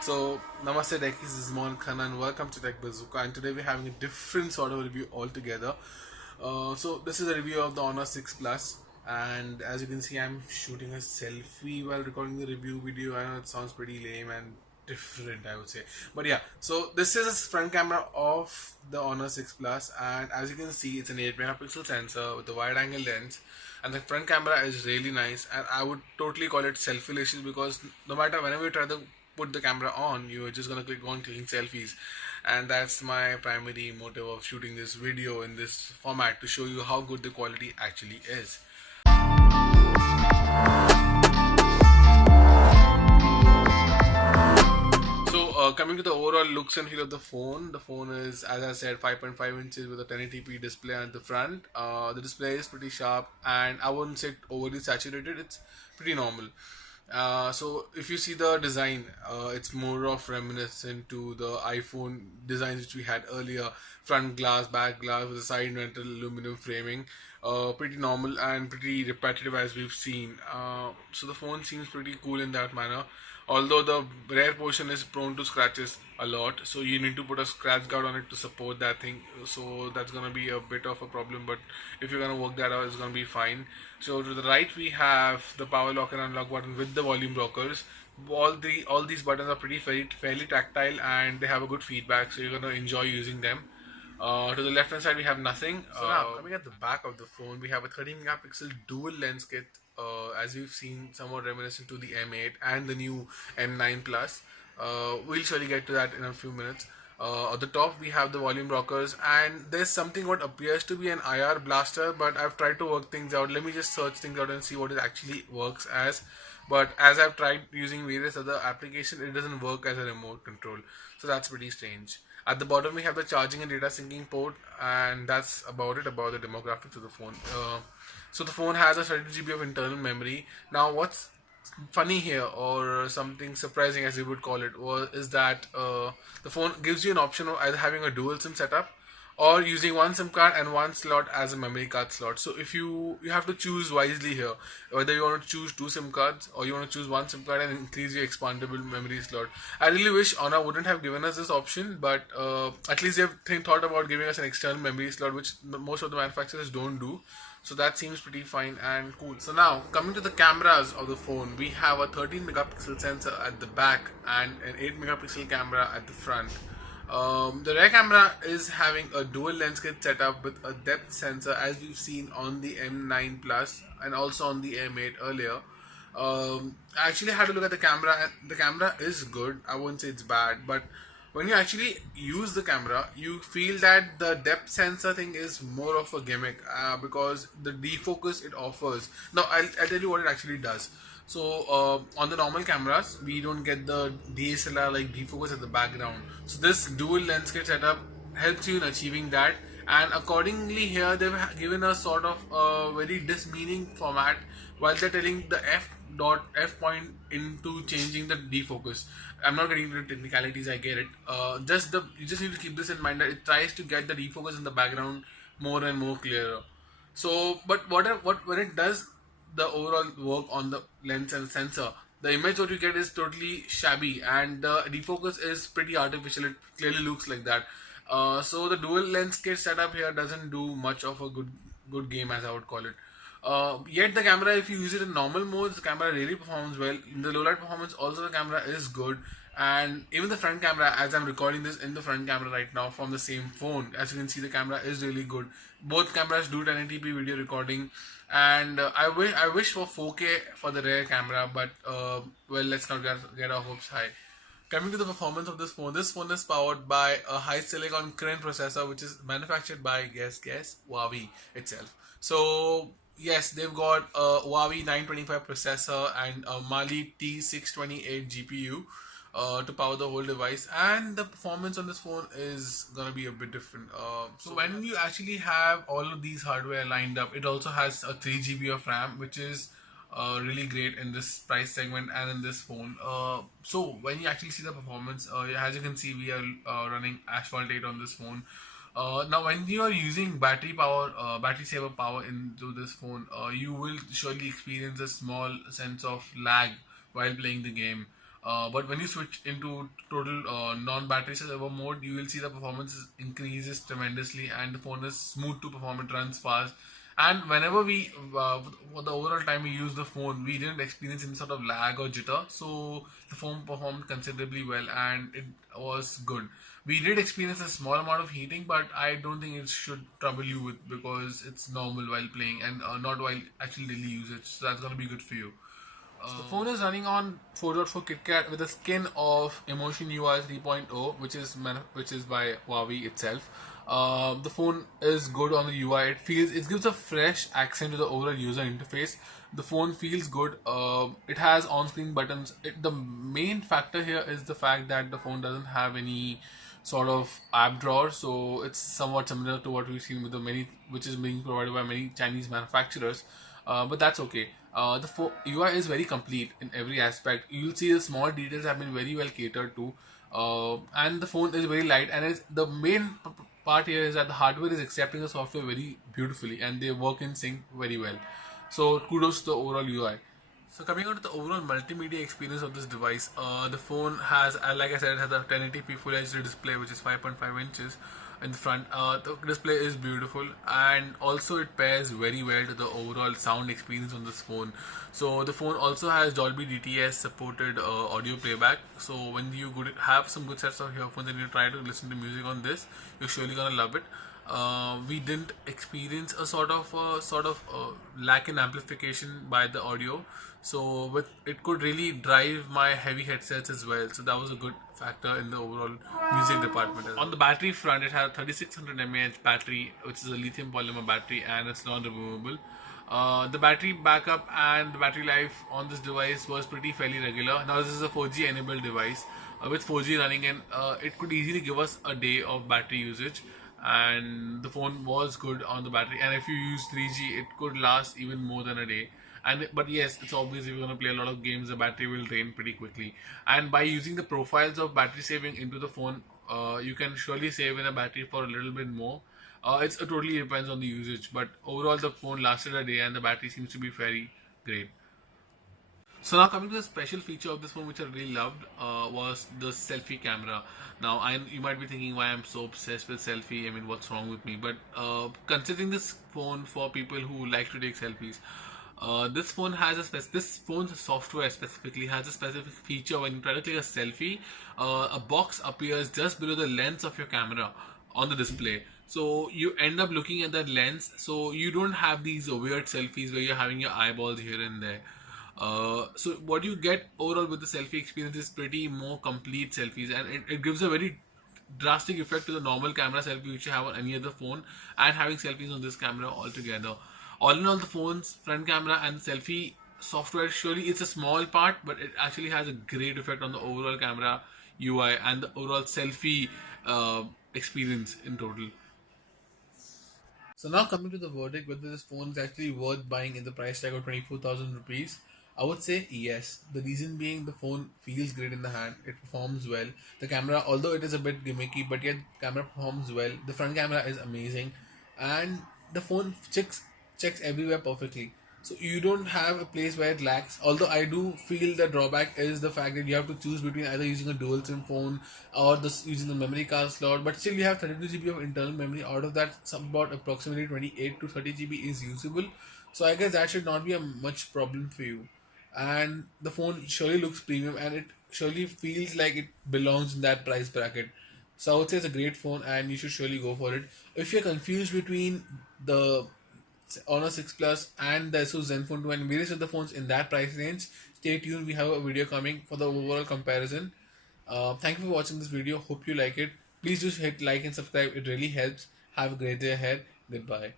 So, Namaste Techies, this is Mohan Khanna and welcome to Tech Bazooka. And today we're having a different sort of review altogether. This is a review of the Honor 6 Plus, and as you can see, I'm shooting a selfie while recording the review video. I know it sounds pretty lame and different, I would say, but yeah. So this is the front camera of the Honor 6 Plus, and as you can see, it's an 8 megapixel sensor with a wide angle lens. And the front camera is really nice, and I would totally call it selfie-licious because no matter whenever you try to put the camera on, you're just gonna click on clicking selfies, and that's my primary motive of shooting this video in this format, to show you how good the quality actually is. Coming to the overall looks and feel of the phone is, as I said, 5.5 inches with a 1080p display at the front. The display is pretty sharp, and I wouldn't say overly saturated. It's pretty normal. So if you see the design, it's more of reminiscent to the iPhone designs which we had earlier. Front glass, back glass with a side rental aluminum framing. Pretty normal and pretty repetitive as we've seen. So the phone seems pretty cool in that manner. Although the rear portion is prone to scratches a lot, so you need to put a scratch guard on it to support that thing. So that's gonna be a bit of a problem, but if you're gonna work that out, it's gonna be fine. So to the right we have the power lock and unlock button with the volume rockers. All these buttons are pretty fairly tactile, and they have a good feedback, so you're gonna enjoy using them. To the left hand side we have nothing. So now coming at the back of the phone, we have a 30 megapixel dual lens kit, as we've seen, somewhat reminiscent to the M8 and the new M9 Plus. We'll surely get to that in a few minutes. At the top we have the volume rockers, and there's something what appears to be an IR blaster, but I've tried to work things out. Let me just search things out and see what it actually works as. But as I've tried using various other applications, it doesn't work as a remote control, so that's pretty strange. At the bottom we have the charging and data syncing port, and that's about it about the demographics of the phone. So the phone has a 32 GB of internal memory. Now what's funny here, or something surprising as you would call it, is that the phone gives you an option of either having a dual SIM setup or using one SIM card and one slot as a memory card slot. So if you have to choose wisely here, whether you want to choose two SIM cards or you want to choose one SIM card and increase your expandable memory slot. I really wish Honor wouldn't have given us this option, but at least they've thought about giving us an external memory slot, which most of the manufacturers don't do. So that seems pretty fine and cool. So now coming to the cameras of the phone, we have a 13 megapixel sensor at the back and an 8 megapixel camera at the front. The rear camera is having a dual lens kit setup with a depth sensor, as we've seen on the M9 Plus and also on the M8 earlier. I actually had to look at the camera, and the camera is good. I wouldn't say it's bad, but when you actually use the camera, you feel that the depth sensor thing is more of a gimmick, because the defocus it offers. Now, I'll tell you what it actually does. So, on the normal cameras, we don't get the DSLR like defocus at the background. So, this dual lens kit setup helps you in achieving that, and accordingly here they've given us sort of a very dismeaning format while they're telling the f point into changing the defocus. I'm not getting into technicalities, I get it. You just need to keep this in mind, that it tries to get the defocus in the background more and more clearer. So, but what when it does the overall work on the lens and sensor, the image what you get is totally shabby, and the defocus is pretty artificial. It clearly looks like that. So the dual lens kit setup here doesn't do much of a good game, as I would call it. Yet the camera, if you use it in normal modes, the camera really performs well. In the low light performance, also the camera is good, and even the front camera, as I'm recording this in the front camera right now from the same phone, as you can see, the camera is really good. Both cameras do 1080p video recording, and I wish for 4K for the rear camera, but well, let's not get our hopes high. Coming to the performance of this phone is powered by a high silicon Kirin processor, which is manufactured by guess Huawei itself. So yes, they've got a Huawei 925 processor and a Mali T628 GPU to power the whole device, and the performance on this phone is gonna be a bit different. So when you actually have all of these hardware lined up, it also has a 3 GB of RAM, which is really great in this price segment and in this phone. So when you actually see the performance, as you can see, we are running Asphalt 8 on this phone. Now, when you are using battery saver power into this phone, you will surely experience a small sense of lag while playing the game. But when you switch into total non-battery saver mode, you will see the performance increases tremendously, and the phone is smooth to perform. It runs fast, and whenever we for the overall time we use the phone, we didn't experience any sort of lag or jitter. So the phone performed considerably well, and it was good. We did experience a small amount of heating, but I don't think it should trouble you with, because it's normal while playing and not while actually daily usage. So that's gonna be good for you. So the phone is running on 4.4 KitKat with a skin of Emotion UI 3.0, which is by Huawei itself. The phone is good on the UI. It gives a fresh accent to the overall user interface. The phone feels good. It has on-screen buttons. The main factor here is the fact that the phone doesn't have any sort of app drawer, so it's somewhat similar to what we've seen with the many, which is being provided by many Chinese manufacturers. But that's okay. The UI is very complete in every aspect. You'll see the small details have been very well catered to, and the phone is very light. And the main part here is that the hardware is accepting the software very beautifully, and they work in sync very well. So kudos to the overall UI. So coming on to the overall multimedia experience of this device, the phone has, like I said, it has a 1080p Full HD display, which is 5.5 inches in the front. The display is beautiful, and also it pairs very well to the overall sound experience on this phone. So the phone also has Dolby DTS supported audio playback. So when you have some good sets of earphones and you try to listen to music on this, you're surely gonna love it. We didn't experience a lack in amplification by the audio, so with it could really drive my heavy headsets as well. So that was a good factor in the overall music department. On the battery front, it has 3600 mAh battery, which is a lithium polymer battery, and it's non-removable. The battery backup and the battery life on this device was pretty fairly regular. Now this is a 4G enabled device. With 4G running in, it could easily give us a day of battery usage, and the phone was good on the battery. And if you use 3G, it could last even more than a day. But yes, it's obvious if you're going to play a lot of games, the battery will drain pretty quickly. And by using the profiles of battery saving into the phone, you can surely save in a battery for a little bit more. It totally depends on the usage, but overall the phone lasted a day and the battery seems to be very great. So now coming to the special feature of this phone, which I really loved, was the selfie camera. Now, you might be thinking why I'm so obsessed with selfie. I mean, what's wrong with me? But considering this phone for people who like to take selfies, this phone's software specifically has a specific feature. When you try to take a selfie, a box appears just below the lens of your camera on the display. So you end up looking at that lens. So you don't have these weird selfies where you're having your eyeballs here and there. So what you get overall with the selfie experience is pretty more complete selfies, and it gives a very drastic effect to the normal camera selfie which you have on any other phone, and having selfies on this camera altogether. All in all, the phone's front camera and selfie software, surely it's a small part, but it actually has a great effect on the overall camera UI and the overall selfie experience in total. So now coming to the verdict, whether this phone is actually worth buying in the price tag of 24,000 rupees, I would say yes. The reason being, the phone feels great in the hand. It performs well. The camera, although it is a bit gimmicky, but yet camera performs well. The front camera is amazing, and the phone checks everywhere perfectly. So you don't have a place where it lacks. Although I do feel the drawback is the fact that you have to choose between either using a dual SIM phone or using the memory card slot. But still, you have 32 GB of internal memory. Out of that, some about approximately 28 to 30 GB is usable. So I guess that should not be a much problem for you. And the phone surely looks premium, and it surely feels like it belongs in that price bracket. So I would say it's a great phone, and you should surely go for it. If you're confused between the Honor 6 Plus and the Asus Zenfone 2 and various other phones in that price range, stay tuned. We have a video coming for the overall comparison. Thank you for watching this video. Hope you like it. Please just hit like and subscribe. It really helps. Have a great day ahead. Goodbye.